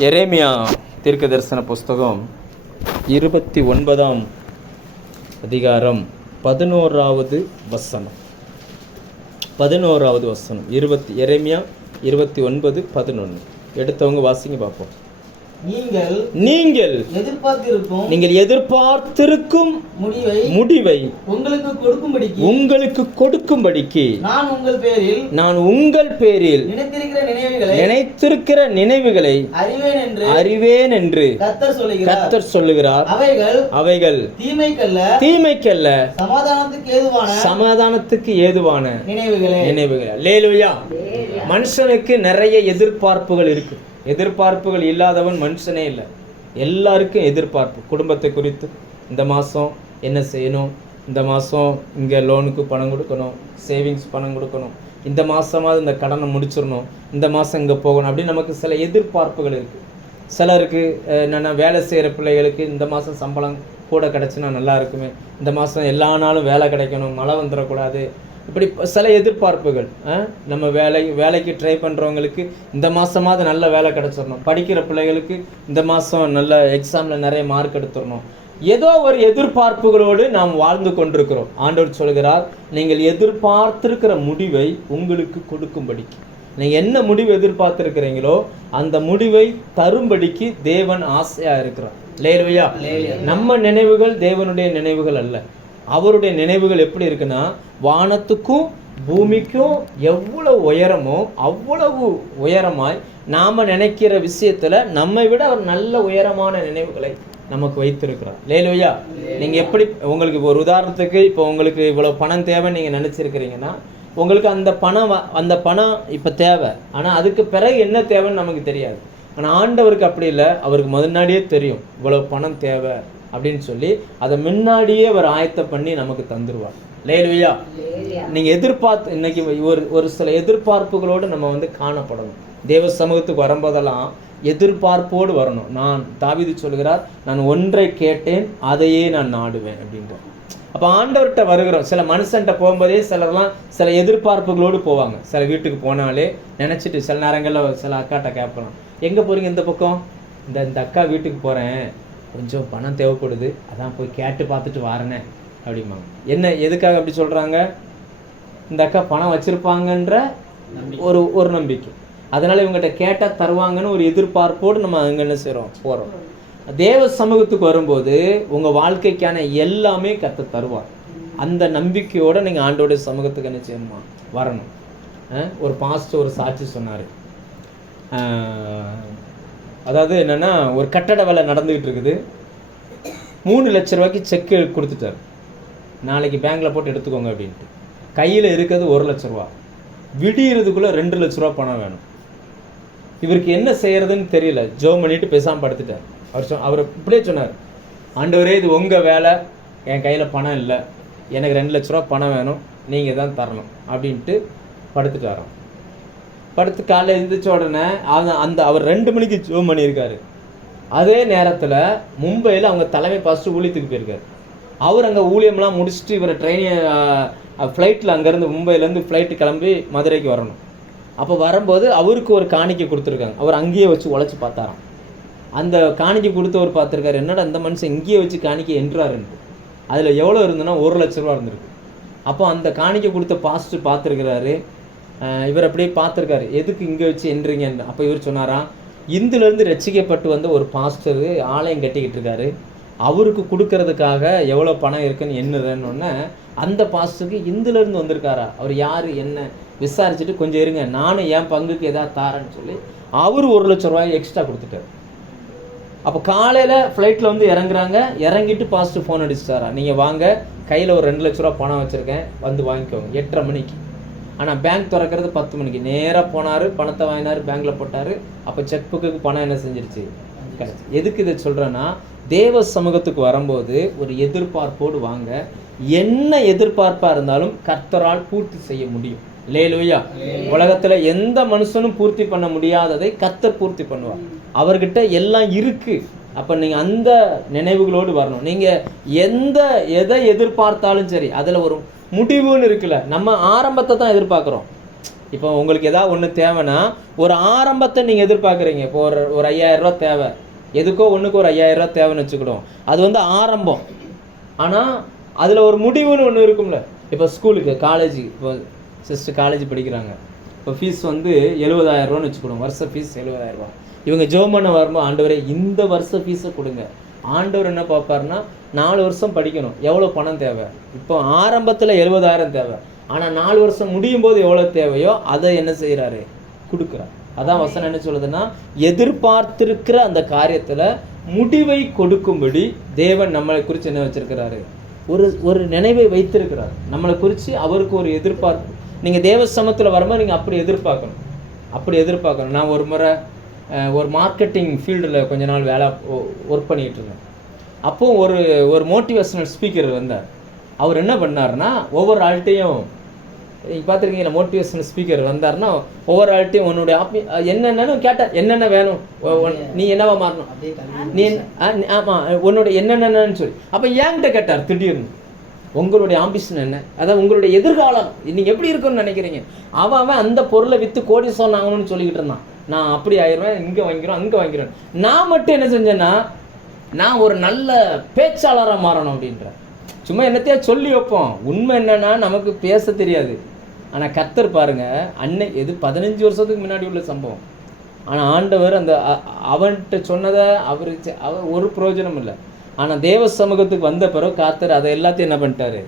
எரேமியா தீர்க்க தரிசன புஸ்தகம் 29ஆம் அதிகாரம் 11வது வசனம். எரேமியா 29:11. எடுத்தவங்க வாசிங்க பார்ப்போம். நீங்கள் எதிர்பார்த்திருக்கும் முடிவை உங்களுக்கு கொடுக்கும்படிக்கு நான் உங்கள் பேரில் நினைத்திருக்கிற நினைவுகளை அறிவேன் என்று கர்த்தர் சொல்லுகிறார். அவைகள் தீமைக்கல்ல சமாதானத்துக்கு ஏதுவான நினைவுகள். அல்லேலூயா. மனுஷனுக்கு நிறைய எதிர்பார்ப்புகள் இருக்கு. எதிர்பார்ப்புகள் இல்லாதவன் மனுஷனே இல்லை. எல்லாருக்கும் எதிர்பார்ப்பு. குடும்பத்தை குறித்து இந்த மாதம் என்ன செய்யணும், இந்த மாதம் இங்கே லோனுக்கு பணம் கொடுக்கணும், சேவிங்ஸ் பணம் கொடுக்கணும், இந்த மாதமாவது இந்த கடனை முடிச்சிடணும், இந்த மாதம் இங்கே போகணும், அப்படின்னு நமக்கு சில எதிர்பார்ப்புகள் இருக்குது. சிலருக்கு என்னென்னா வேலை செய்கிற பிள்ளைகளுக்கு இந்த மாதம் சம்பளம் கூட கிடச்சினா நல்லா இருக்குமே, இந்த மாதம் எல்லா நாளும் வேலை கிடைக்கணும், மழை வந்துடக்கூடாது, இப்படி சில எதிர்பார்ப்புகள். நம்ம வேலைக்கு ட்ரை பண்ணுறவங்களுக்கு இந்த மாதமாவது நல்ல வேலை கிடச்சிடணும், படிக்கிற பிள்ளைகளுக்கு இந்த மாதம் நல்ல எக்ஸாமில் நிறைய மார்க் எடுத்துடணும். ஏதோ ஒரு எதிர்பார்ப்புகளோடு நாம் வாழ்ந்து கொண்டிருக்கிறோம். ஆண்டவர் சொல்கிறார், நீங்கள் எதிர்பார்த்திருக்கிற முடிவை உங்களுக்கு கொடுக்கும்படிக்கு. நீங்கள் என்ன முடிவு எதிர்பார்த்திருக்கிறீங்களோ அந்த முடிவை தரும்படிக்கு தேவன் ஆசையாக இருக்கிறார். இல்லையா? நம்ம நினைவுகள் தேவனுடைய நினைவுகள் அல்ல. அவருடைய நினைவுகள் எப்படி இருக்குன்னா, வானத்துக்கும் பூமிக்கும் எவ்வளவு உயரமோ அவ்வளவு உயரமாய் நாம நினைக்கிற விஷயத்துல நம்மை விட அவர் நல்ல உயரமான நினைவுகளை நமக்கு வைத்திருக்கிறார். லேலுயா. நீங்க எப்படி, உங்களுக்கு ஒரு உதாரணத்துக்கு, இப்போ உங்களுக்கு இவ்வளவு பணம் தேவை நீங்க நினைச்சிருக்கிறீங்கன்னா, உங்களுக்கு அந்த பணம் இப்ப தேவை. ஆனா அதுக்கு பிறகு என்ன தேவைன்னு நமக்கு தெரியாது. ஆனா ஆண்டவருக்கு அப்படி இல்லை. அவருக்கு முன்னாடியே தெரியும் இவ்வளவு பணம் தேவை அப்படின்னு சொல்லி அதை முன்னாடியே அவர் ஆயத்தம் பண்ணி நமக்கு தந்துருவார். லேலுயா. நீங்க எதிர்பார்த்து இன்னைக்கு ஒரு சில எதிர்பார்ப்புகளோடு நம்ம காணப்படணும். தேவ சமூகத்துக்கு வரும்போதெல்லாம் எதிர்பார்ப்போடு வரணும். தாவீது சொல்கிறார், நான் ஒன்றை கேட்டேன் அதையே நான் நாடுவேன் அப்படின்ற. அப்போ ஆண்டவர்கிட்ட வருகிறோம். சில மனுஷன்ட்ட போகும்போதே சிலர்லாம் சில எதிர்பார்ப்புகளோடு போவாங்க. சில வீட்டுக்கு போனாலே நினச்சிட்டு சில நேரங்களில் சில அக்காட்ட கேட்கலாம், எங்கே போகிறீங்க? இந்த பக்கம் இந்த அக்கா வீட்டுக்கு போகிறேன், கொஞ்சம் பணம் தேவைப்படுது, அதான் போய் கேட்டு பார்த்துட்டு வாரேனே அப்படிம்பாங்க. எதுக்காக அப்படி சொல்கிறாங்க? இந்த அக்கா பணம் வச்சுருப்பாங்கன்ற ஒரு நம்பிக்கை. அதனால் இவங்ககிட்ட கேட்டால் தருவாங்கன்னு ஒரு எதிர்பார்ப்போடு நம்ம அங்கே என்ன செய்கிறோம், போகிறோம். தேவ சமூகத்துக்கு வரும்போது உங்கள் வாழ்க்கைக்கான எல்லாமே கர்த்தர் தருவார். அந்த நம்பிக்கையோடு நீங்கள் ஆண்டோடைய சமூகத்துக்கு என்ன செய்யணுமா, வரணும். ஒரு பாஸ்டர் ஒரு சாட்சி சொன்னார். அதாவது என்னென்னா, ஒரு கட்டட வேலை நடந்துக்கிட்டு இருக்குது. 3 லட்ச ரூபாய்க்கு செக்கு கொடுத்துட்டார். நாளைக்கு பேங்க்கில் போட்டு எடுத்துக்கோங்க அப்படின்ட்டு. கையில் இருக்கிறது 1 லட்ச ரூபா. விடியறதுக்குள்ளே 2 லட்ச ரூபா பணம் வேணும். இவருக்கு என்ன செய்யறதுன்னு தெரியல. ஜோம் பண்ணிட்டு பேசாமல் படுத்துட்டார். அவர் இப்படியே சொன்னார், ஆண்டவரே இது உங்கள் வேலை, என் கையில் பணம் இல்லை, எனக்கு 2 லட்ச ரூபா பணம் வேணும், நீங்கள் தான் தரணும் அப்படின்ட்டு படுத்துட்டு வரோம். படுத்து காலையில் எழுந்திரிச்ச உடனே அவர் 2 மணிக்கு ஜோம் பண்ணியிருக்காரு. அதே நேரத்தில் மும்பையில் அவங்க தலைமை பாஸ்டர் ஊழியத்துக்கு போயிருக்காரு. அவர் அங்கே ஊழியம்லாம் முடிச்சுட்டு இவரை ஃப்ளைட்டில் அங்கேருந்து மும்பையிலேருந்து ஃப்ளைட்டு கிளம்பி மதுரைக்கு வரணும். அப்போ வரும்போது அவருக்கு ஒரு காணிக்கை கொடுத்துருக்காங்க. அவர் அங்கேயே வச்சு உழைச்சி பார்த்தாராம். அந்த காணிக்கை கொடுத்தவர் பார்த்துருக்காரு, என்னடா அந்த மனுஷன் இங்கேயே வச்சு காணிக்கை என்றாருன்ட்டு. அதில் எவ்வளோ இருந்துன்னா 1 லட்ச ரூபா இருந்திருக்கு. அப்போ அந்த காணிக்கை கொடுத்த பாஸ்டர் பார்த்துருக்கிறாரு. இவர் அப்படியே பார்த்துருக்காரு, எதுக்கு இங்கே வச்சு என்றீங்கன்னு. அப்போ இவர் சொன்னாராம், இந்துலேருந்து ரட்சிக்கப்பட்டு வந்த ஒரு பாஸ்டர் ஆலயம் கட்டிக்கிட்டு இருக்காரு, அவருக்கு கொடுக்கறதுக்காக எவ்வளோ பணம் இருக்குன்னு எண்ணுறேன்னு. அந்த பாஸ்டருக்கு இந்துலேருந்து வந்திருக்காரா, அவர் யார் என்ன விசாரிச்சுட்டு கொஞ்சம் இருங்க, நானும் என் பங்குக்கு எதாவது தாரேன்னு சொல்லி அவர் 1 லட்ச ரூபாய் எக்ஸ்ட்ரா கொடுத்துட்டார். அப்போ காலையில் ஃப்ளைட்டில் இறங்குறாங்க. இறங்கிட்டு பாஸ்டர் ஃபோன் அடிச்சுட்டாரா, நீங்கள் வாங்க, கையில் ஒரு 2 லட்ச ரூபா பணம் வச்சுருக்கேன், வந்து வாங்கிக்கோங்க. 8:30 மணிக்கு. ஆனால் பேங்க் திறக்கிறது 10 மணிக்கு. நேராக போனார், பணத்தை வாங்கினார், பேங்க்கில் போட்டார். அப்போ செக் புக்கு பணம் என்ன செஞ்சிருச்சு, கிடச்சி. எதுக்கு இதை சொல்கிறேன்னா, தேவ சமூகத்துக்கு வரும்போது ஒரு எதிர்பார்ப்போடு வாங்க. என்ன எதிர்பார்ப்பாக இருந்தாலும் கர்த்தரால் பூர்த்தி செய்ய முடியும். லேலுயா. உலகத்தில் எந்த மனுஷனும் பூர்த்தி பண்ண முடியாததை கர்த்தர் பூர்த்தி பண்ணுவார். அவர்கிட்ட எல்லாம் இருக்கு. அப்போ நீங்கள் அந்த நினைவுகளோடு வரணும். நீங்கள் எதை எதிர்பார்த்தாலும் சரி, அதில் ஒரு முடிவுன்னு இருக்குல்ல. நம்ம ஆரம்பத்தை தான் எதிர்பார்க்குறோம். இப்போ உங்களுக்கு ஏதாவது ஒன்று தேவைன்னா ஒரு ஆரம்பத்தை நீங்கள் எதிர்பார்க்குறீங்க. இப்போ ஒரு 5000 ரூபா தேவை, எதுக்கோ ஒன்றுக்கு ஒரு 5000 ரூபா தேவைன்னு வச்சுக்கிடும். அது வந்து ஆரம்பம். ஆனால் அதில் ஒரு முடிவுன்னு ஒன்று இருக்கும்ல. இப்போ ஸ்கூலுக்கு, காலேஜுக்கு, இப்போ சிஸ்டர் காலேஜ் படிக்கிறாங்க, இப்போ ஃபீஸ் வந்து 70,000 ரூபான்னு வச்சுக்கணும். வருஷ ஃபீஸ் 70,000 ரூபா. இவங்க ஜெபம் பண்ண வரும்போது, ஆண்டவரே இந்த வருஷ ஃபீஸை கொடுங்க. ஆண்டவர் என்ன பார்ப்பாருன்னா 4 வருஷம் படிக்கணும், எவ்வளோ பணம் தேவை. இப்போ ஆரம்பத்தில் 70,000 தேவை, ஆனால் 4 வருஷம் முடியும் போது எவ்வளோ தேவையோ அதை என்ன செய்கிறாரு, கொடுக்குறார். அதான் வசனம் என்ன சொல்லுதுன்னா, எதிர்பார்த்திருக்கிற அந்த காரியத்தில் முடிவை கொடுக்கும்படி தேவன் நம்மளை குறித்து என்ன வச்சிருக்கிறாரு, ஒரு நினைவை வைத்திருக்கிறார். நம்மளை குறித்து அவருக்கு ஒரு எதிர்பார்ப்பு. நீங்கள் தேவ சமூகத்தில் வரும்போது நீங்கள் அப்படி எதிர்பார்க்கணும். நான் ஒரு முறை ஒரு மார்க்கெட்டிங் ஃபீல்டில் கொஞ்ச நாள் ஒர்க் பண்ணிகிட்டு இருந்தேன். அப்போது ஒரு மோட்டிவேஷனல் ஸ்பீக்கர் வந்தார். அவர் என்ன பண்ணார்னா, ஒவ்வொரு ஆள்கிட்டையும், நீங்கள் பார்த்துருக்கீங்களா, மோட்டிவேஷனல் ஸ்பீக்கர் வந்தார்னா ஒவ்வொரு ஆள்கிட்டையும் உன்னுடைய என்னென்னு கேட்டார். என்னென்ன வேணும், நீ என்னவா மாறணும், நீ ஆமாம் உன்னுடைய என்னென்னு சொல்லி. அப்போ என்கிட்ட கேட்டார் திடீர்னு, உங்களுடைய ஆம்பிஷன் என்ன, அதாவது உங்களுடைய எதிர்காலம் நீங்கள் எப்படி இருக்குன்னு நினைக்கிறீங்க. அவன் அந்த பொருளை விற்று கோடீஸ்வரன் ஆகணும்னு சொல்லிக்கிட்டு இருந்தான். நான் அப்படி ஆயிடுவேன், இங்கே வாங்கிறோம் அங்கே வாங்கிறேன். நான் மட்டும் என்ன செஞ்சேன்னா, நான் ஒரு நல்ல பேச்சாளராக மாறணும் அப்படின்ற. சும்மா என்னத்தையா சொல்லி வைப்போம். உண்மை என்னன்னா, நமக்கு பேச தெரியாது. ஆனால் கர்த்தர் பாருங்க, இது 15 வருஷத்துக்கு முன்னாடி உள்ள சம்பவம். ஆனால் ஆண்டவர் அந்த அவன்கிட்ட சொன்னதை அவர் ஒரு பிரயோஜனம் இல்லை. ஆனால் தேவ சமூகத்துக்கு வந்த பிறகு கர்த்தர் அதை எல்லாத்தையும் என்ன பண்ணிட்டாரு,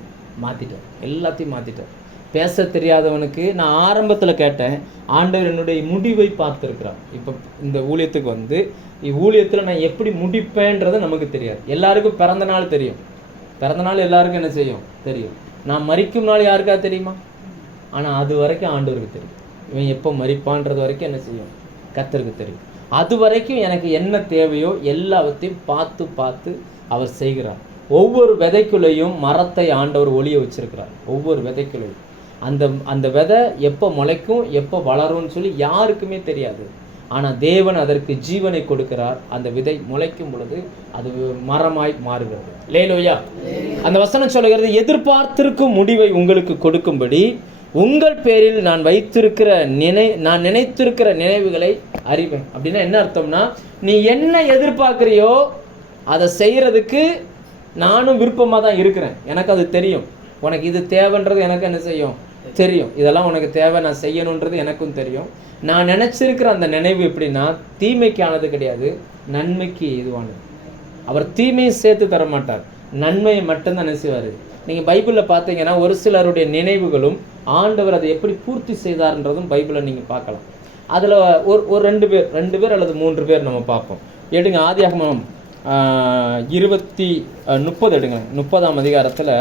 எல்லாத்தையும் மாற்றிட்டார். பேச தெரியாதவனுக்கு நான் ஆரம்பத்தில் கேட்டேன், ஆண்டவர் என்னுடைய முடிவை பார்த்துருக்குறான். இப்போ இந்த ஊழியத்துக்கு வந்து ஊழியத்தில் நான் எப்படி முடிப்பேன்றது நமக்கு தெரியாது. எல்லாருக்கும் பிறந்த நாள் தெரியும், பிறந்த நாள் எல்லாருக்கும் என்ன செய்யும் தெரியும். நான் மரிக்கும் நாள் யாருக்கா தெரியுமா? ஆனால் அது வரைக்கும் ஆண்டவருக்கு தெரியும். இவன் எப்போ மரிப்பான்றது வரைக்கும் என்ன செய்யும், கர்த்தருக்கு தெரியும். அது வரைக்கும் எனக்கு என்ன தேவையோ எல்லாத்தையும் பார்த்து அவர் செய்கிறார். ஒவ்வொரு விதைக்குள்ளையும் மரத்தை ஆண்டவர் ஒளிய வச்சிருக்கிறார். ஒவ்வொரு விதைக்குள்ளையும் அந்த விதை எப்போ முளைக்கும், எப்போ வளரும்னு சொல்லி யாருக்குமே தெரியாது. ஆனால் தேவன் அதற்கு ஜீவனை கொடுக்கிறார். அந்த விதை முளைக்கும் பொழுது அது மரமாய் மாறுகிறது. லேலோயா. அந்த வசனம் சொல்லுகிறது, எதிர்பார்த்திருக்கும் முடிவை உங்களுக்கு கொடுக்கும்படி உங்கள் பேரில் நான் நினைத்திருக்கிற நினைவுகளை அறிவேன். அப்படின்னா என்ன அர்த்தம்னா, நீ என்ன எதிர்பார்க்குறியோ அதை செய்கிறதுக்கு நானும் விருப்பமாக தான் இருக்கிறேன். எனக்கு அது தெரியும். உனக்கு இது தேவைன்றது எனக்கு என்ன செய்யும் தெரியும். இதெல்லாம் உனக்கு தேவை, நான் செய்யணுன்றது எனக்கும் தெரியும். நான் நினச்சிருக்கிற அந்த நினைவு எப்படின்னா, தீமைக்கானது கிடையாது, நன்மைக்கு இதுவானது. அவர் தீமையை சேர்த்து தர மாட்டார், நன்மையை மட்டும்தான் நினைச்சுவார். நீங்கள் பைபிளில் பார்த்தீங்கன்னா ஒரு சிலருடைய நினைவுகளும் ஆண்டவர் அதை எப்படி பூர்த்தி செய்தார்ன்றதும் பைபிளில் நீங்கள் பார்க்கலாம். அதில் ஒரு 2 பேர் அல்லது 3 பேர் நம்ம பார்ப்போம். எடுங்க, ஆதியாகமம் 30 எடுங்க. 30ஆம் அதிகாரத்தில்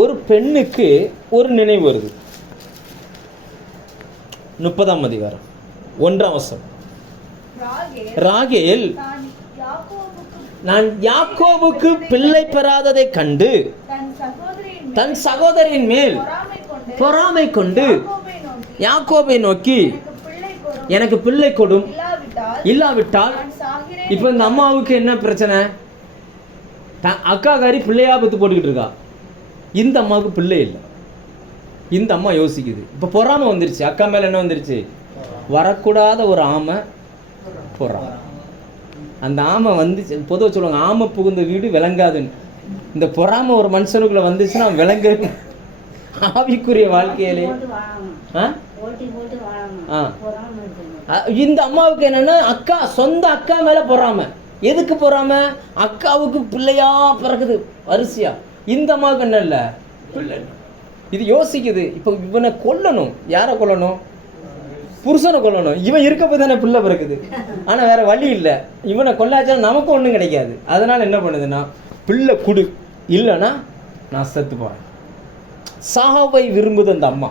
ஒரு பெண்ணுக்கு ஒரு நினைவு வருது. 30ஆம் அதிகாரம் 1ஆம் வசனம். ராகேல் நான் யாக்கோபுக்கு பிள்ளை பெறாததை கண்டு தன் சகோதரின் மேல் பொறாமை கொண்டு யாக்கோபை நோக்கி, எனக்கு பிள்ளை கொடும், இல்லாவிட்டால். இப்போ இந்த அம்மாவுக்கு என்ன பிரச்சனை? அக்காக்காரி பிள்ளையா பத்து போட்டுக்கிட்டு இருக்கா. இந்த அம்மாவுக்கு பிள்ளை இல்லை. இந்த அம்மா யோசிக்குது. இப்போ பொறாமை வந்துருச்சு. அக்கா மேலே என்ன வந்துருச்சு? வரக்கூடாத ஒரு ஆமை பொறாமை. அந்த ஆமை வந்துச்சு. பொதுவாக சொல்லுவாங்க, ஆமை புகுந்த வீடு விளங்காதுன்னு. இந்த பொறாமை ஒரு மனுஷனுக்குள்ள வந்துச்சுன்னா விளங்குறது. ஆவிக்குரிய வாழ்க்கையிலே இந்த அம்மாவுக்கு என்னன்னா, சொந்த அக்கா மேல பொறாமை. எதுக்கு பொறாமை? அக்காவுக்கு பிள்ளையா பிறகுது வரிசையா. இந்த அம்மாவுக்கு என்ன இல்லை, பிள்ளை. இது யோசிக்குது. இப்போ இவனை கொல்லணும். யாரை கொல்லணும்? புருஷனை கொல்லணும். இவன் இருக்கப்போ தானே பிள்ளை பிறக்குது. ஆனால் வேற வழி இல்லை. இவனை கொல்லாச்சா நமக்கும் ஒன்றும் கிடைக்காது. அதனால என்ன பண்ணுதுன்னா, பிள்ளை குடு, இல்லைன்னா நான் செத்து போறேன். சாவை விரும்புது அந்த அம்மா.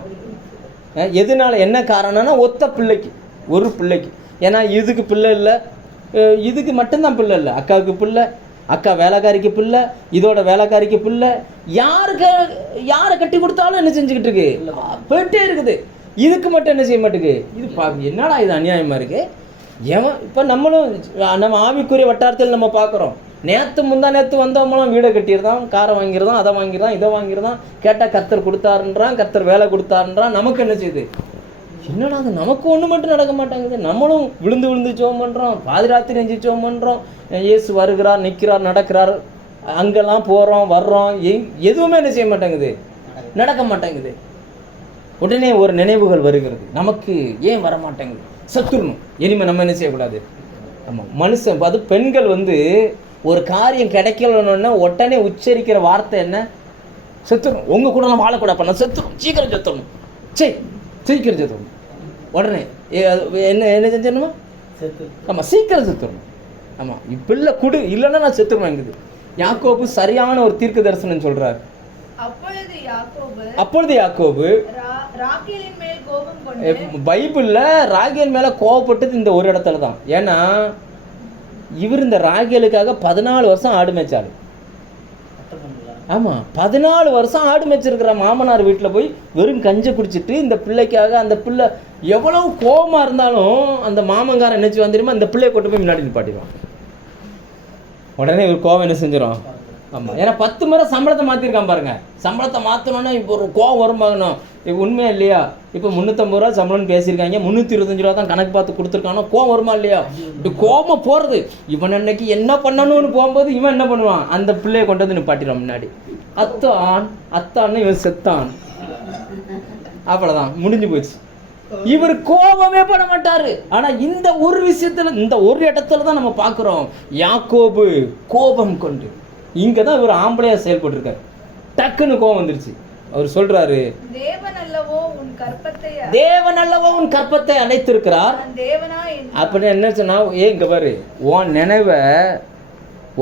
எதனால? என்ன காரணம்னா, ஒத்த பிள்ளைக்கு, ஒரு பிள்ளைக்கு. ஏன்னா இதுக்கு பிள்ளை இல்லை, இதுக்கு மட்டும்தான் பிள்ளை இல்லை. அக்காவுக்கு பிள்ளை, அக்கா வேலைக்காரிக்கு பிள்ளை, இதோட வேலைக்காரிக்கு பிள்ளை. யாரை கட்டி கொடுத்தாலும் என்ன செஞ்சுக்கிட்டு இருக்கு, போயிட்டே இருக்குது. இதுக்கு மட்டும் என்ன செய்ய மாட்டேங்குது. இது என்னடா இது அநியாயமா இருக்கு. இப்போ நம்ம ஆவிக்குரிய வட்டாரத்தில் நம்ம பார்க்குறோம். முந்தா நேற்று வந்தவங்களும் வீடை கட்டியிருந்தான், காரை வாங்கியிருந்தான், அதை வாங்கியிருந்தான், இதை வாங்கியிருந்தான். கேட்டால் கர்த்தர் கொடுத்தாருன்றான், கர்த்தர் வேலை கொடுத்தாருன்றான். நமக்கு என்ன செய்யுது? என்னடா அது நமக்கு ஒன்று மட்டும் நடக்க மாட்டாங்குது, நம்மளும் விழுந்து விழுந்து ஜெபம் பண்ணுறோம், பாதிராத்திரி நெஞ்சு ஜெபம் பண்ணுறோம், இயேசு வருகிறார், நிற்கிறார், நடக்கிறார், அங்கெல்லாம் போகிறோம் வர்றோம், எதுவுமே என்ன செய்ய மாட்டேங்குது, நடக்க மாட்டேங்குது. உடனே ஒரு நினைவுகள் வருகிறது, நமக்கு ஏன் வர மாட்டேங்குது, செத்துடணும், இனிமேல் நம்ம என்ன செய்யக்கூடாது. ஆமாம், மனுஷன் அது பெண்கள் ஒரு காரியம் கிடைக்கலன்னா உடனே உச்சரிக்கிற வார்த்தை என்ன, செத்துடணும், உங்கள் கூட நான் வாழக்கூடாது, பண்ண செத்துடும், சீக்கிரம் செத்துடணும், சீக்கிரம் செத்துடணும். உடனே என்ன என்ன செஞ்சிடணுமா, ஆமாம் சீக்கிரம் செத்துடணும். ஆமாம், பிள்ளை குடு, இல்லைன்னா நான் செத்துருவேங்குது. யாக்கோபு சரியான ஒரு தீர்க்க தரிசனம் சொல்றார். அப்பொழுது யாக்கோபு பைபிள்ல ராகேல் மேல கோவப்பட்டது இந்த ஒரு இடத்துல தான். ஏன்னா இவர் இந்த ராகேலுக்காக 14 வருஷம் ஆடு மேய்ச்சாரு. ஆமா, 14 வருஷம் ஆடு மேய்ச்சிருக்கிற மாமனார் வீட்டுல போய் வெறும் கஞ்சை குடிச்சிட்டு இந்த பிள்ளைக்காக, அந்த பிள்ளை எவ்வளவு கோபமா இருந்தாலும் அந்த மாமங்காரன் நினைச்சு வந்துருமா, இந்த பிள்ளைய கொண்டு போய் முன்னாடி நிப்பாட்டிடுவான். உடனே இவர் கோவம் என்ன செஞ்சிடும். ஆமாம், ஏன்னா 10 முறை சம்பளத்தை மாற்றிருக்கான் பாருங்க. சம்பளத்தை மாற்றணுன்னா இப்போ ஒரு கோவம் வரும்பாங்கணும். இப்போ உண்மையா இல்லையா, இப்போ 350 ரூபா சம்பளம்னு பேசியிருக்காங்க, 325 ரூபா தான் கணக்கு பார்த்து கொடுத்துருக்கானோ, கோவம் வருமா இல்லையா. இப்படி கோவம் போகிறது, இவன் அன்னைக்கு என்ன பண்ணணும்னு போகும்போது இவன் என்ன பண்ணுவான், அந்த பிள்ளையை கொண்டு வந்து நிப்பாட்டிடுவான் முன்னாடி. அத்தான்னு இவன் செத்தான், அவ்வளோதான், முடிஞ்சு போச்சு. இவர் கோபமே பட மாட்டாரு. ஆனா இந்த ஒரு விஷயத்துல, இந்த ஒரு இடத்துல தான் நம்ம பார்க்கிறோம் யாக்கோபு கோபம் கொண்டு. இங்கதான் இவர் ஆம்பளையா செயல்பட்டு டக்குன்னு கோபம் வந்துருச்சு. அவர் சொல்றாரு, தேவன் அல்லவோ உன் கற்பத்தை அணைத்திருக்கிறார் அப்படின்னு. என்ன சொன்னா, இங்க பாரு, உன் நினைவை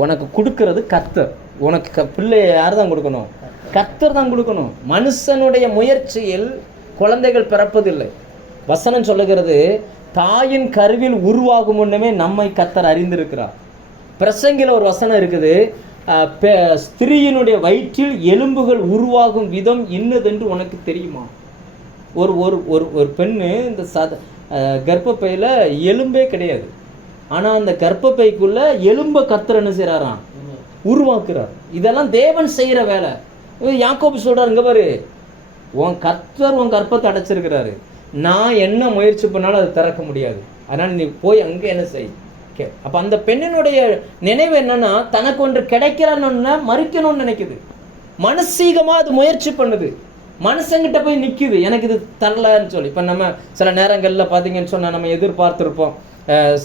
உனக்கு கொடுக்கறது கர்த்தர். உனக்கு பிள்ளைய யார் தான் கொடுக்கணும், கர்த்தர் தான் கொடுக்கணும். மனுஷனுடைய முயற்சியில் குழந்தைகள் பிறப்பதில்லை. வசனம் சொல்லுகிறது, தாயின் கருவில் உருவாகும் முன்னமே நம்மை கர்த்தர் அறிந்திருக்கிறார். பிரசங்கில ஒரு வசனம் இருக்குது, ஸ்திரீயினுடைய வயிற்றில் எலும்புகள் உருவாகும் விதம் இன்னதென்று உனக்கு தெரியுமா. ஒரு ஒரு ஒரு பெண்ணு இந்த கர்ப்பப்பையில எலும்பே கிடையாது, ஆனா அந்த கர்ப்பப்பைக்குள்ள எலும்பை கர்த்தர் என்ன செய்யறாராம், உருவாக்குறார். இதெல்லாம் தேவன் செய்யற வேலை. யாக்கோபு சொல்றாரு, இங்க பாரு, உன் கர்த்தர் உன் கர்ப்பத்தை அடைச்சிருக்கிறாரு, நான் என்ன முயற்சி பண்ணாலும் அது திறக்க முடியாது, அதனால நீ போய் அங்கே என்ன செய். அப்ப அந்த பெண்ணினுடைய நினைவு என்னன்னா, தனக்கு ஒன்று கிடைக்கலன்னு மறிக்கணும்னு நினைக்குது. மனசீகமா அது முயற்சி பண்ணுது, மனுஷங்கிட்ட போய் நிக்குது, எனக்கு இது தரலன்னு சொல்லி. இப்ப நம்ம சில நேரங்கள்ல பாத்தீங்கன்னு சொன்னா, நம்ம எதிர்பார்த்திருப்போம்,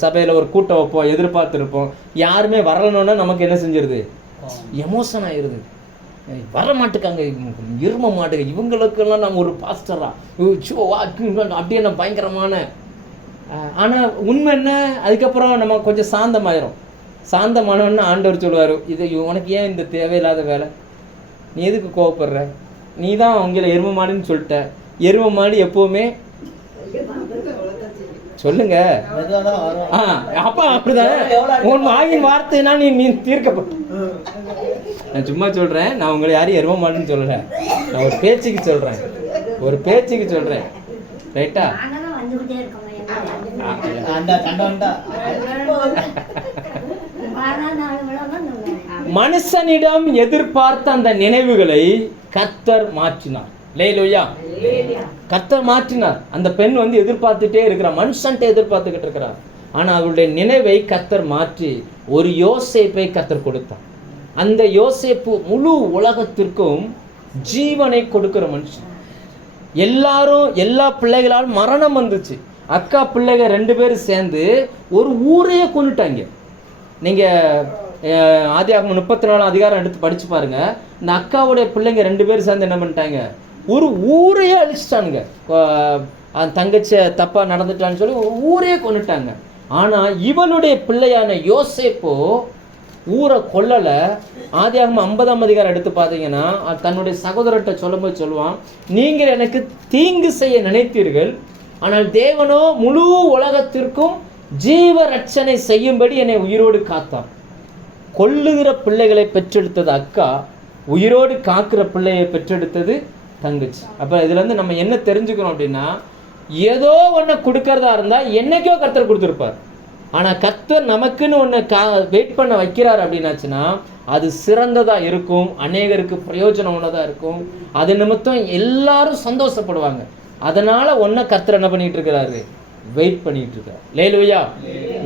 சபையில ஒரு கூட்டம் வைப்போம், எதிர்பார்த்திருப்போம், யாருமே வரலன்னா நமக்கு என்ன செஞ்சிருது, எமோஷன் ஆயிருது, வர மாட்டுக்காங்க, இரும மாட்டுங்க, இவங்களுக்கெல்லாம் நம்ம ஒரு பாஸ்டரா அப்படியே நம்ம பயங்கரமான. ஆனால் உண்மை என்ன, அதுக்கப்புறம் நம்ம கொஞ்சம் சாந்தமாயிரும். சாந்தமானவன்னு ஆண்டவர் சொல்லுவார், இது உனக்கு ஏன் இந்த தேவையில்லாத வேலை, நீ எதுக்கு கோவப்படுற, நீ தான் அவங்கள எரும மாடுன்னு சொல்லிட்ட. எரும மாடு எப்போவுமே சொல்லுங்க, அப்பா அப்படிதான் உன் வாயின் வார்த்தைனா நீ தீர்க்கப்பட்ட. நான் சும்மா சொல்றேன், நான் உங்களை யாரும் எரும மாடுன்னு சொல்லல, நான் ஒரு பேச்சுக்கு சொல்றேன், ரைட்டா. மனுஷனிடம் எதிர்பார்த்த அந்த நினைவுகளை கர்த்தர் மாற்றினார். லேலூயா, கர்த்தர் மாற்றினார். அந்த பெண் எதிர்பார்த்துட்டே இருக்கிறார், மனுஷன்ட்ட எதிர்பார்த்துக்கிட்டு இருக்கிறார். ஆனா அவருடைய நினைவை கர்த்தர் மாற்றி ஒரு யோசேப்பை கர்த்தர் கொடுத்தார். அந்த யோசேப்பு முழு உலகத்திற்கும் ஜீவனை கொடுக்கிற மனுஷன். எல்லா பிள்ளைகளாலும் மரணம் வந்துச்சு. அக்கா பிள்ளைங்க 2 பேரும் சேர்ந்து ஒரு ஊரையே கொண்டுட்டாங்க. நீங்க ஆதியாகமம் 34 அதிகாரம் எடுத்து படிச்சு பாருங்க. இந்த அக்காவுடைய பிள்ளைங்க 2 பேரும் சேர்ந்து என்ன பண்ணிட்டாங்க, ஒரு ஊரையே அழிச்சிட்டானுங்க. தங்கச்சி தப்பா நடந்துட்டான்னு சொல்லி ஒரு ஊரையே கொண்டுட்டாங்க. ஆனா இவனுடைய பிள்ளையான யோசேப்போ ஊரை கொல்லல. ஆதியாகமம் 50ஆம் அதிகாரம் எடுத்து பார்த்தீங்கன்னா, தன்னுடைய சகோதரர்கிட்ட சொல்லும்போது சொல்லுவான், நீங்கள் எனக்கு தீங்கு செய்ய நினைத்தீர்கள், ஆனால் தேவனோ முழு உலகத்திற்கும் ஜீவ ரட்சனை செய்யும்படி என்னை உயிரோடு காத்தார். கொல்லுகிற பிள்ளைகளை பெற்றெடுத்தது அக்கா, உயிரோடு காக்கிற பிள்ளையை பெற்றெடுத்தது தங்கச்சி. அப்ப இதுல இருந்து நம்ம என்ன தெரிஞ்சுக்கிறோம் அப்படின்னா, ஏதோ ஒன்றை கொடுக்கறதா இருந்தா என்னைக்கோ கர்த்தர் கொடுத்துருப்பார். ஆனா கர்த்தர் நமக்குன்னு ஒன்று வெயிட் பண்ண வைக்கிறார் அப்படின்னாச்சுன்னா அது சிறந்ததா இருக்கும், அநேகருக்கு பிரயோஜனம் உள்ளதா இருக்கும். அது நிமித்தம் எல்லாரும் சந்தோஷப்படுவாங்க. அதனால ஒன்ன கர்த்தர் என்ன பண்ணிட்டு இருக்கிறாரு, வெயிட் பண்ணிட்டு இருக்காரு. அல்லேலூயா.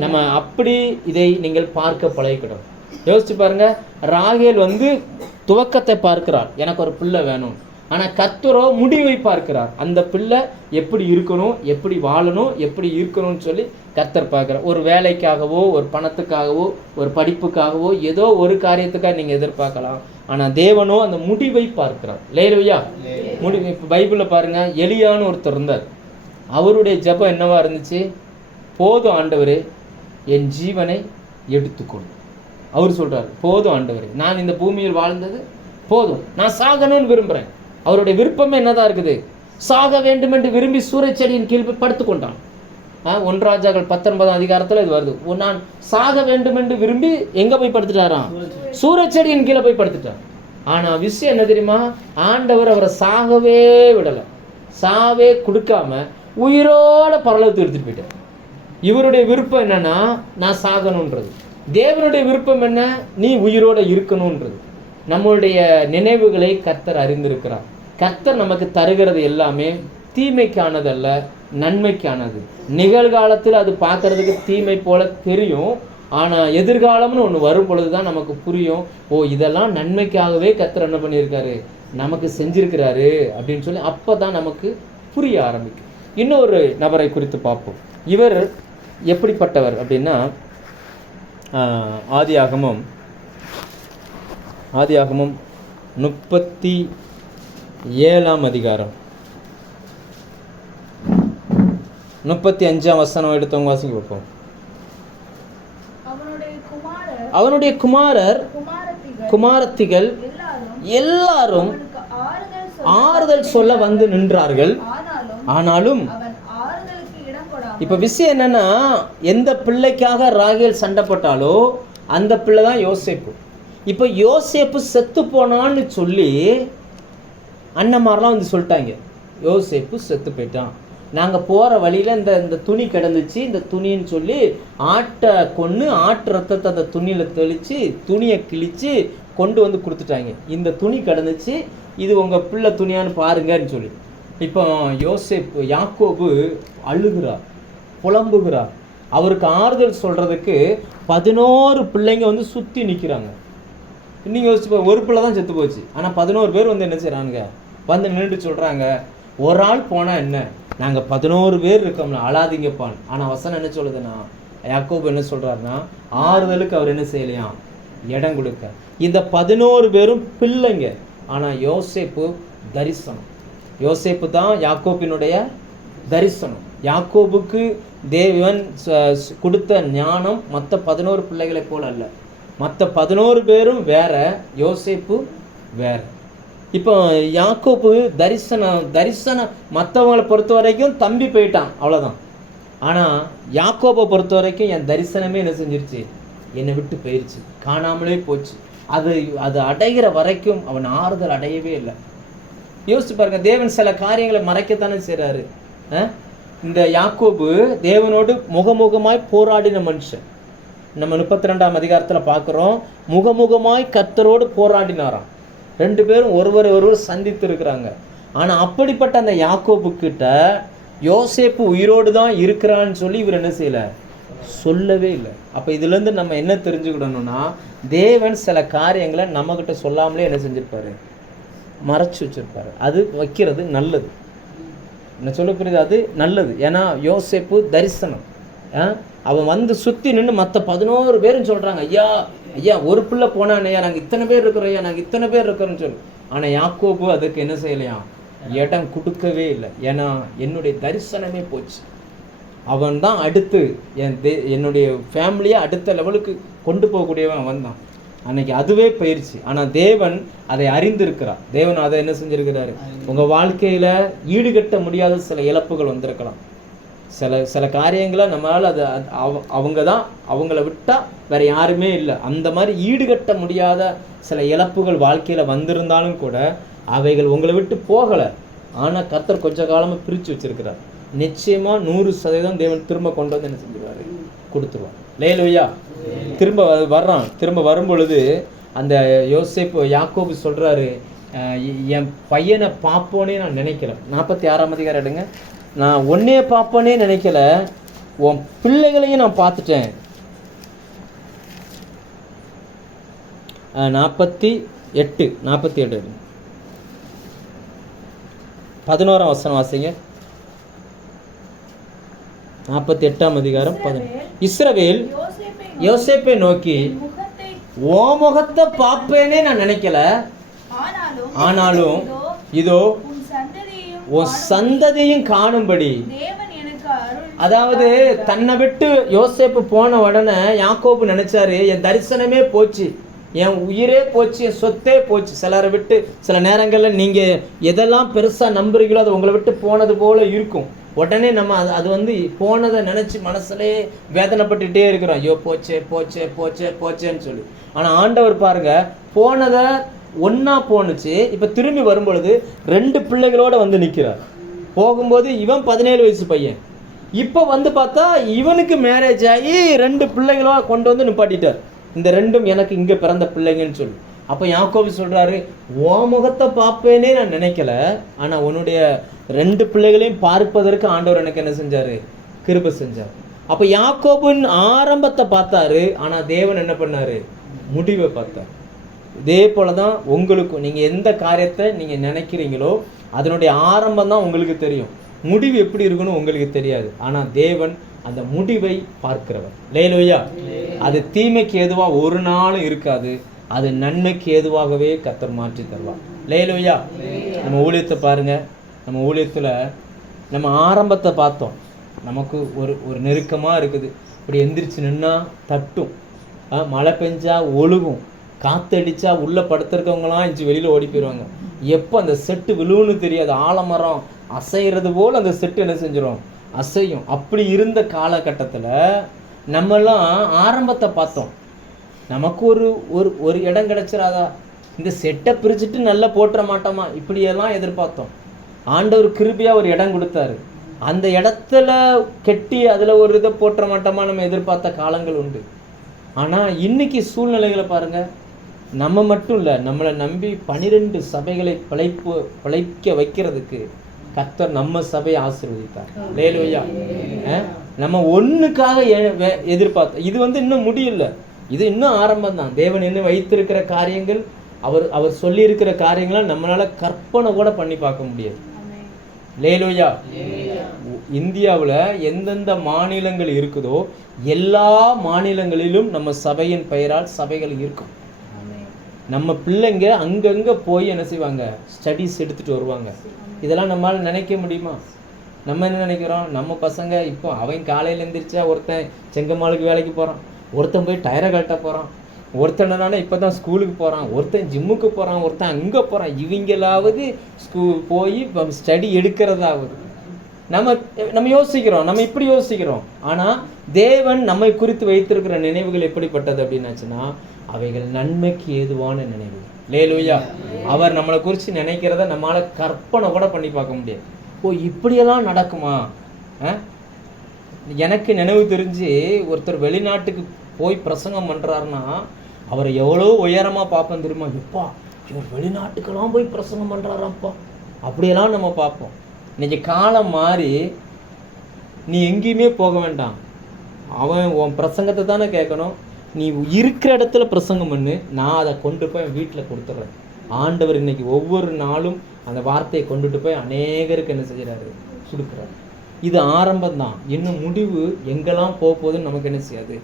நம்ம அப்படி இதை நீங்கள் பார்க்க பழகிக்கணும். யோசிச்சு பாருங்க, ராகேல் துவக்கத்தை பார்க்கிறார், எனக்கு ஒரு பிள்ளை வேணும். ஆனால் கர்த்தரோ முடிவை பார்க்கிறார், அந்த பிள்ளை எப்படி இருக்கணும், எப்படி வாழணும், எப்படி இருக்கணும்னு சொல்லி கர்த்தர் பார்க்கிறார். ஒரு வேலைக்காகவோ, ஒரு பணத்துக்காகவோ, ஒரு படிப்புக்காகவோ, ஏதோ ஒரு காரியத்துக்காக நீங்கள் எதிர்பார்க்கலாம். ஆனால் தேவனோ அந்த முடிவை பார்க்கிறார். அல்லேலூயா. முடிவு. இப்போ பைபிளில் பாருங்க, எலியான்னு ஒருத்தர் இருந்தார். அவருடைய ஜெபம் என்னவா இருந்துச்சு, போதும் ஆண்டவரே என் ஜீவனை எடுத்துக்கொள்ளும். அவர் சொல்றாரு, போதும் ஆண்டவரே நான் இந்த பூமியில் வாழ்ந்தது போதும், நான் சாகணும்னு விரும்புகிறேன். அவருடைய விருப்பமே என்னதான் இருக்குது, சாக வேண்டும் என்று விரும்பி சூறைச்செடியின் கீழ் படுத்து கொண்டான். 1 ராஜாக்கள் 19ஆம் அதிகாரத்தில் இது வருது. நான் சாக வேண்டும் என்று விரும்பி எங்கே போய் படுத்துட்டாராம், சூறைச்செடியின் கீழே போய் படுத்துட்டான். ஆனால் விஷயம் என்ன தெரியுமா, ஆண்டவர் அவரை சாகவே விடலை, சாவே கொடுக்காம உயிரோட பரலோகத்துக்கு எடுத்துட்டு போயிட்டார். இவருடைய விருப்பம் என்னன்னா நான் சாகணுன்றது, தேவனுடைய விருப்பம் என்ன, நீ உயிரோட இருக்கணும்ன்றது. நம்மளுடைய நினைவுகளை கர்த்தர் அறிந்திருக்கிறார். கர்த்தர் நமக்கு தருகிறது எல்லாமே தீமைக்கானதல்ல, நன்மைக்கானது. நிகழ்காலத்தில் அது பார்க்கறதுக்கு தீமை போல தெரியும், ஆனால் எதிர்காலம்னு ஒன்று வரும் பொழுதுதான் நமக்கு புரியும், ஓ இதெல்லாம் நன்மைக்காகவே கர்த்தர் என்ன பண்ணியிருக்காரு, நமக்கு செஞ்சிருக்கிறாரு அப்படின்னு சொல்லி அப்போ தான் நமக்கு புரிய ஆரம்பிக்கும். இன்னொரு நபரை குறித்து பார்ப்போம். இவர் எப்படிப்பட்டவர் அப்படின்னா, ஆதியாகமம் 37ஆம் அதிகாரம் 35ஆம் வசனம் எடுத்தவங்க வாசிக்க பார்ப்போம். அவனுடைய குமாரர் குமாரத்திகள் எல்லாரும் ஆறுதல் சொல்ல வந்து நின்றார்கள். ஆனாலும் இப்ப விஷயம் என்னன்னா, எந்த பிள்ளைக்காக ராகேல் சண்டை போட்டாலோ அந்த பிள்ளை தான் யோசேப்பு. இப்போ யோசேப்பு செத்து போனான்னு சொல்லி அண்ணன்மாரெலாம் சொல்லிட்டாங்க, யோசேப்பு செத்து போயிட்டான், நாங்கள் போகிற வழியில் இந்த துணி கிடந்துச்சு, இந்த துணின்னு சொல்லி ஆட்டை கொன்று ஆட்டு ரத்தத்தை அந்த துணியில் தெளித்து துணியை கிழித்து கொண்டு வந்து கொடுத்துட்டாங்க. இந்த துணி கிடந்துச்சு, இது உங்கள் பிள்ளை துணியான்னு பாருங்கன்னு சொல்லி. இப்போ யோசேப்பு யாக்கோபு அழுகிறார், புலம்புகிறார். அவருக்கு ஆறுதல் சொல்கிறதுக்கு 11 பிள்ளைங்க சுற்றி நிற்கிறாங்க. இன்னும் யோசிச்சு, ஒரு பிள்ளை தான் செத்து போச்சு, ஆனால் 11 பேர் என்ன செய்கிறாங்க, நின்றுட்டு சொல்கிறாங்க, ஒரு ஆள் போனால் என்ன, நாங்கள் 11 பேர் இருக்கோம்ல, அழாதீங்கப்பான். ஆனால் வசனம் என்ன சொல்லுதுன்னா, யாக்கோபு என்ன சொல்கிறாருன்னா, ஆறுதலுக்கு அவர் என்ன செய்யலையாம், இடம் கொடுக்க. இந்த 11 பேரும் பிள்ளைங்க, ஆனால் யோசேப்பு தரிசனம். யோசேப்பு தான் யாக்கோபினுடைய தரிசனம். யாக்கோபுக்கு தேவன் கொடுத்த ஞானம் மற்ற 11 பிள்ளைகளை போல அல்ல. மற்ற 11 பேரும் வேற, யோசேப்பு வேற. இப்போ யாக்கோபு தரிசனம் மற்றவங்களை பொறுத்த வரைக்கும் தம்பி போயிட்டான், அவ்வளோதான். ஆனால் யாக்கோபை பொறுத்த வரைக்கும் என் தரிசனமே என்ன செஞ்சிருச்சு, என்னை விட்டு போயிடுச்சு, காணாமலே போச்சு. அது அடைகிற வரைக்கும் அவன் ஆறுதல் அடையவே இல்லை. யோசிச்சு பாருங்க, தேவன் சில காரியங்களை மறைக்கத்தானே செய்கிறாரு. இந்த யாக்கோபு தேவனோடு முகமுகமாய் போராடின மனுஷன். நம்ம 32ஆம் அதிகாரத்தில் பார்க்குறோம், முகமுகமாய் கர்த்தரோடு போராடினாராம். 2 பேரும் ஒருவர் சந்தித்து இருக்கிறாங்க. ஆனால் அப்படிப்பட்ட அந்த யாக்கோபு கிட்ட யோசேப்பு உயிரோடு தான் இருக்கிறான்னு சொல்லி இவர் என்ன செய்யலை, சொல்லவே இல்லை. அப்போ இதுலேருந்து நம்ம என்ன தெரிஞ்சுக்கிடணும்னா, தேவன் சில காரியங்களை நம்மக்கிட்ட சொல்லாமலே என்ன செஞ்சிருப்பாரு, மறைச்சி வச்சிருப்பாரு. அது வைக்கிறது நல்லது. என்ன சொல்ல புரியுது, அது நல்லது. ஏன்னா யோசேப்பு தரிசனம். அவன் சுற்றி நின்று மற்ற 11 பேரும் சொல்கிறாங்க, ஐயா ஐயா ஒரு பிள்ளை போனான் ஐயா, நாங்கள் இத்தனை பேர் இருக்கிறோம் ஐயா, நாங்கள் இத்தனை பேர் இருக்கிறோன்னு சொல்லி. ஆனால் யாக்கோபு அதுக்கு என்ன செய்யலையாம், இடம் கொடுக்கவே இல்லை. ஏன்னா என்னுடைய தரிசனமே போச்சு. அவன் தான் அடுத்து என்னுடைய ஃபேமிலியை அடுத்த லெவலுக்கு கொண்டு போகக்கூடியவன் அவன் தான். அன்னைக்கு அதுவே போயிடுச்சு. ஆனால் தேவன் அதை அறிந்திருக்கிறார். தேவன் அதை என்ன செஞ்சிருக்கிறாரு, உங்கள் வாழ்க்கையில் ஈடுகட்ட முடியாத சில இழப்புகள் வந்திருக்கலாம். சில காரியங்களை நம்மளால் அது அவங்க தான், அவங்கள விட்டால் வேறு யாருமே இல்லை. அந்த மாதிரி ஈடுகட்ட முடியாத சில இழப்புகள் வாழ்க்கையில் வந்திருந்தாலும் கூட அவைகள் உங்களை விட்டு போகலை. ஆனால் கர்த்தர் கொஞ்ச காலமாக பிரித்து வச்சிருக்கிறார். நிச்சயமாக 100% தேவன் திரும்ப கொண்டு வந்து என்ன செஞ்சிருவார், கொடுத்துருவார். லேலுயா. திரும்ப வர்றான். திரும்ப வரும் பொழுது அந்த யோசேப்பு யாக்கோபு சொல்கிறாரு, என் பையனை பார்ப்போனே நான் நினைக்கல. 46ஆம் அதிகாரம் எடுங்க. நான் ஒன்னே பார்ப்போனே நினைக்கல, உன் பிள்ளைகளையும் நான் பார்த்துட்டேன். 48 11ஆம் வசனம் வாசிங்க. 48ஆம் அதிகாரம். இஸ்ரவேல் யோசேப்பை நோக்கி, ஓ முகத்தை பார்ப்பேனே நான் நினைக்கல, ஆனாலும் இதோ உன் சந்ததியும் காணும்படி. அதாவது தன்னை விட்டு யோசேப்பு போன உடனே யாக்கோபு நினைச்சாரு, என் தரிசனமே போச்சு, என் உயிரே போச்சு, என் சொத்தே போச்சு. சிலரை விட்டு சில நேரங்களில் நீங்கள் எதெல்லாம் பெருசாக நம்புறீங்களோ அது உங்களை விட்டு போனது போல இருக்கும். உடனே நம்ம அது வந்து போனதை நினச்சி மனசுலேயே வேதனைப்பட்டுகிட்டே இருக்கிறோம். ஐயோ போச்சே போச்சே போச்சே போச்சேன்னு சொல்லி. ஆனால் ஆண்டவர் பாருங்க, போனதை ஒன்றா போணுச்சு, இப்போ திரும்பி வரும்பொழுது 2 பிள்ளைகளோடு வந்து நிற்கிறார். போகும்போது இவன் 17 வயசு பையன், இப்போ வந்து பார்த்தா இவனுக்கு மேரேஜ் ஆகி 2 பிள்ளைகளோட கொண்டு வந்து நிப்பாட்டிட்டார். இந்த 2ம் எனக்கு இங்கே பிறந்த பிள்ளைங்கன்னு சொல்லி. அப்போ யாக்கோபு சொல்கிறாரு, ஓ முகத்தை பார்ப்பேனே நான் நினைக்கல, ஆனால் உன்னுடைய 2 பிள்ளைகளையும் பார்ப்பதற்கு ஆண்டவர் எனக்கு என்ன செஞ்சார்? கிருபை செஞ்சார். அப்போ யாக்கோபின் ஆரம்பத்தை பார்த்தாரு, ஆனால் தேவன் என்ன பண்ணார்? முடிவை பார்த்தார். இதே போல தான் உங்களுக்கும், நீங்கள் எந்த காரியத்தை நீங்கள் நினைக்கிறீங்களோ அதனுடைய ஆரம்பம் தான் உங்களுக்கு தெரியும், முடிவு எப்படி இருக்குன்னு உங்களுக்கு தெரியாது. ஆனால் தேவன் அந்த முடிவை பார்க்கிறவர். லேலூயா. அது தீமைக்கு ஏதுவாக ஒரு நாளும் இருக்காது, அது நன்மைக்கு ஏதுவாகவே கர்த்தர் மாற்றி தருவார். லேலூயா. நம்ம ஊழியத்தை பாருங்க. நம்ம ஊழியத்தில் நம்ம ஆரம்பத்தை பார்த்தோம், நமக்கு ஒரு நெருக்கமாக இருக்குது. இப்படி எந்திரிச்சு நின்னா தட்டும், மழை பெஞ்சா ஒழுகும், காற்றடிச்சா உள்ளே படுத்திருக்கவங்களாம் இஞ்சி வெளியில் ஓடி போயிடுவாங்க. எப்போ அந்த செட்டு விழுவுன்னு தெரியாது, ஆலமரம் அசைகிறது போல் அந்த செட்டு என்ன செஞ்சிடும்? அசையும். அப்படி இருந்த காலகட்டத்தில் நம்மெல்லாம் ஆரம்பத்தை பார்த்தோம். நமக்கு ஒரு இடம் கிடைச்சிடாதா? இந்த செட்டை பிரிச்சுட்டு நல்லா போட்டுற மாட்டோமா? இப்படியெல்லாம் எதிர்பார்த்தோம். ஆண்டவர் கிருபையாக ஒரு இடம் கொடுத்தாரு. அந்த இடத்துல கெட்டி அதில் ஒரு இதை போட்டுற மாட்டோமா நம்ம எதிர்பார்த்த காலங்கள் உண்டு. ஆனால் இன்னைக்கு சூழ்நிலைகளை பாருங்கள். நம்ம மட்டும் இல்லை, நம்மளை நம்பி 12 சபைகளை பிழைக்க வைக்கிறதுக்கு கர்த்தர் நம்ம சபையை ஆசீர்வதித்தார். லேலூயா. நம்ம ஒன்றுக்காக எதிர்பார்த்தோம். இது வந்து இன்னும் முடியல, இது இன்னும் ஆரம்பம் தான். தேவன் இன்னும் வைத்திருக்கிற காரியங்கள், அவர் சொல்லியிருக்கிற காரியங்களை நம்மளால கற்பனை கூட பண்ணி பார்க்க முடியாது. லேலூயா. இந்தியாவில் எந்தெந்த மாநிலங்கள் இருக்குதோ எல்லா மாநிலங்களிலும் நம்ம சபையின் பெயரால் சபைகள் இருக்கும். நம்ம பிள்ளைங்க அங்கங்கே போய் என்ன செய்வாங்க? ஸ்டடீஸ் எடுத்துகிட்டு வருவாங்க. இதெல்லாம் நம்மளால் நினைக்க முடியுமா? நம்ம என்ன நினைக்கிறோம்? நம்ம பசங்க இப்போ அவன் காலையில் எழுந்திரிச்சா ஒருத்தன் செங்கம்மாளுக்கு வேலைக்கு போகிறான், ஒருத்தன் போய் டயரை கட்ட போகிறான், ஒருத்தனால இப்போ தான் ஸ்கூலுக்கு போகிறான், ஒருத்தன் ஜிம்முக்கு போகிறான், ஒருத்தன் அங்கே போகிறான். இவங்களாவது போய் இப்போ ஸ்டடி எடுக்கிறதாவது நம்ம யோசிக்கிறோம், நம்ம இப்படி யோசிக்கிறோம். ஆனால் தேவன் நம்மை குறித்து வைத்திருக்கிற நினைவுகள் எப்படிப்பட்டது அப்படின்னாச்சுன்னா, அவைகள் நன்மைக்கு ஏதுவான நினைவுகள். லேலூயா. அவர் நம்மளை குறித்து நினைக்கிறத நம்மளால் கற்பனை கூட பண்ணி பார்க்க முடியாது. ஓ இப்படியெல்லாம் நடக்குமா? எனக்கு நினைவு தெரிஞ்சு ஒருத்தர் வெளிநாட்டுக்கு போய் பிரசங்கம் பண்ணுறாருன்னா அவரை எவ்வளோ உயரமாக பார்ப்போம் தெரியுமா? எப்பா இவர் வெளிநாட்டுக்கெல்லாம் போய் பிரசங்கம் பண்ணுறாராப்பா, அப்படியெல்லாம் நம்ம பார்ப்போம். இன்னைக்கு காலம் மாறி நீ எங்கேயுமே போக வேண்டாம், அவன் உன் பிரசங்கத்தை தானே கேட்கணும், நீ இருக்கிற இடத்துல பிரசங்கம் பண்ணு, நான் அதை கொண்டு போய் என் வீட்டில் கொடுத்துட்றேன். ஆண்டவர் இன்னைக்கு ஒவ்வொரு நாளும் அந்த வார்த்தையை கொண்டுட்டு போய் அநேகருக்கு என்ன செய்கிறாரு? கொடுக்குறாரு. இது ஆரம்பம்தான், இன்னும் முடிவு எங்கெல்லாம் போக போகுதுன்னு நமக்கு என்ன செய்யாது?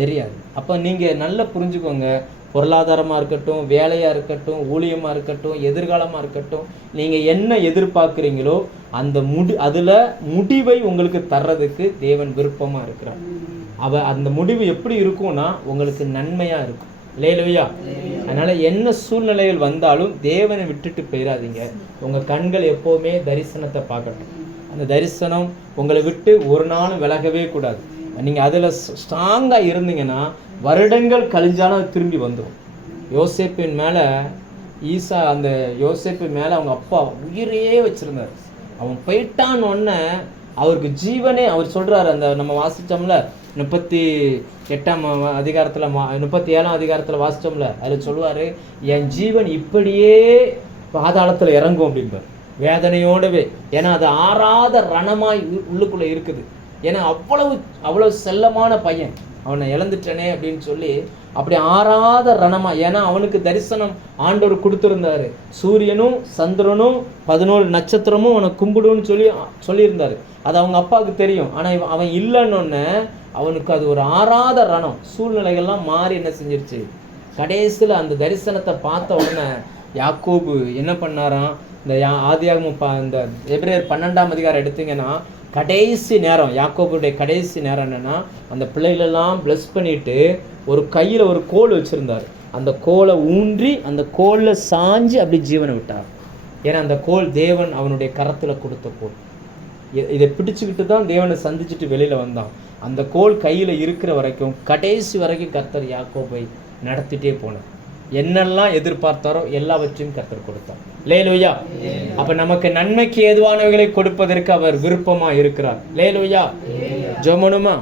தெரியாது. அப்போ நீங்கள் நல்லா புரிஞ்சுக்கோங்க, பொருளாதாரமாக இருக்கட்டும், வேலையாக இருக்கட்டும், ஊழியமாக இருக்கட்டும், எதிர்காலமாக இருக்கட்டும், நீங்கள் என்ன எதிர்பார்க்குறீங்களோ அந்த அதில் முடிவை உங்களுக்கு தர்றதுக்கு தேவன் விருப்பமாக இருக்கிறார். அந்த முடிவு எப்படி இருக்கும்னா உங்களுக்கு நன்மையாக இருக்கும். லேலூயா. அதனால் என்ன சூழ்நிலைகள் வந்தாலும் தேவனை விட்டுட்டு போயிடாதீங்க. உங்கள் கண்கள் எப்போவுமே தரிசனத்தை பார்க்கட்டும். அந்த தரிசனம் உங்களை விட்டு ஒரு நாளும் விலகவே கூடாது. நீங்கள் அதில் ஸ்ட்ராங்காக இருந்தீங்கன்னா வருடங்கள் கழிஞ்சாலும் அது திரும்பி வந்துடும். யோசேப்பின் மேலே அந்த யோசேப்பின் மேலே அவங்க அப்பா உயிரையே வச்சுருந்தார். அவன் போயிட்டான்னு ஒன்று அவருக்கு ஜீவனே, அவர் சொல்கிறார், அந்த நம்ம வாசித்தோம்ல 38ஆம் அதிகாரத்தில் 37ஆம் அதிகாரத்தில் வாசித்தோம்ல, அதில் சொல்லுவார், என் ஜீவன் இப்படியே பாதாளத்துல இறங்கும் அப்படின்பார், வேதனையோடவே. ஏன்னா அது ஆறாத ரணமாய் உள்ளுக்குள்ள இருக்குது. ஏன்னா அவ்வளவு செல்லமான பையன், அவனை இழந்துட்டனே அப்படின்னு சொல்லி அப்படி ஆறாத ரணமா. ஏன்னா அவனுக்கு தரிசனம் ஆண்டவர் கொடுத்துருந்தாரு, சூரியனும் சந்திரனும் 11 நட்சத்திரமும் அவனை கும்பிடுன்னு சொல்லியிருந்தாரு. அது அவங்க அப்பாவுக்கு தெரியும். ஆனா அவன் இல்லைன்னொன்னு அவனுக்கு அது ஒரு ஆறாத ரணம். சூழ்நிலைகள்லாம் மாறி என்ன செஞ்சிருச்சு, கடைசியில் அந்த தரிசனத்தை பார்த்த உடனே யாக்கோபு என்ன பண்ணாராம், இந்த ஆதியாகமம் இந்த எபிரேயர் 12ஆம் அதிகாரம் எடுத்தீங்கன்னா கடைசி நேரம், யாக்கோபுடைய கடைசி நேரம் என்னன்னா, அந்த பிள்ளைகளெல்லாம் பிளஸ் பண்ணிட்டு ஒரு கையில் ஒரு கோல் வச்சிருந்தார். அந்த கோலை ஊன்றி அந்த கோலில் சாஞ்சு அப்படி ஜீவனை விட்டார். ஏன்னா அந்த கோல் தேவன் அவனுடைய கரத்தில் கொடுத்த கோல். இதை பிடிச்சுக்கிட்டு தான் தேவனை சந்திச்சுட்டு வெளியில் வந்தான். அந்த கோல் கையில் இருக்கிற வரைக்கும் கடைசி வரைக்கும் கர்த்தர் யாக்கோபை நடத்திட்டே போனார். என்னெல்லாம் எதிர்பார்த்தாரோ எல்லாவற்றையும் கர்த்தர் கொடுத்தார். லேலூயா. அப்ப நமக்கு நன்மைக்கு ஏதுவானவைகளை கொடுப்பதற்கு அவர் விருப்பமா இருக்கிறார். லேலூயா. ஜெபம் பண்ணுமா?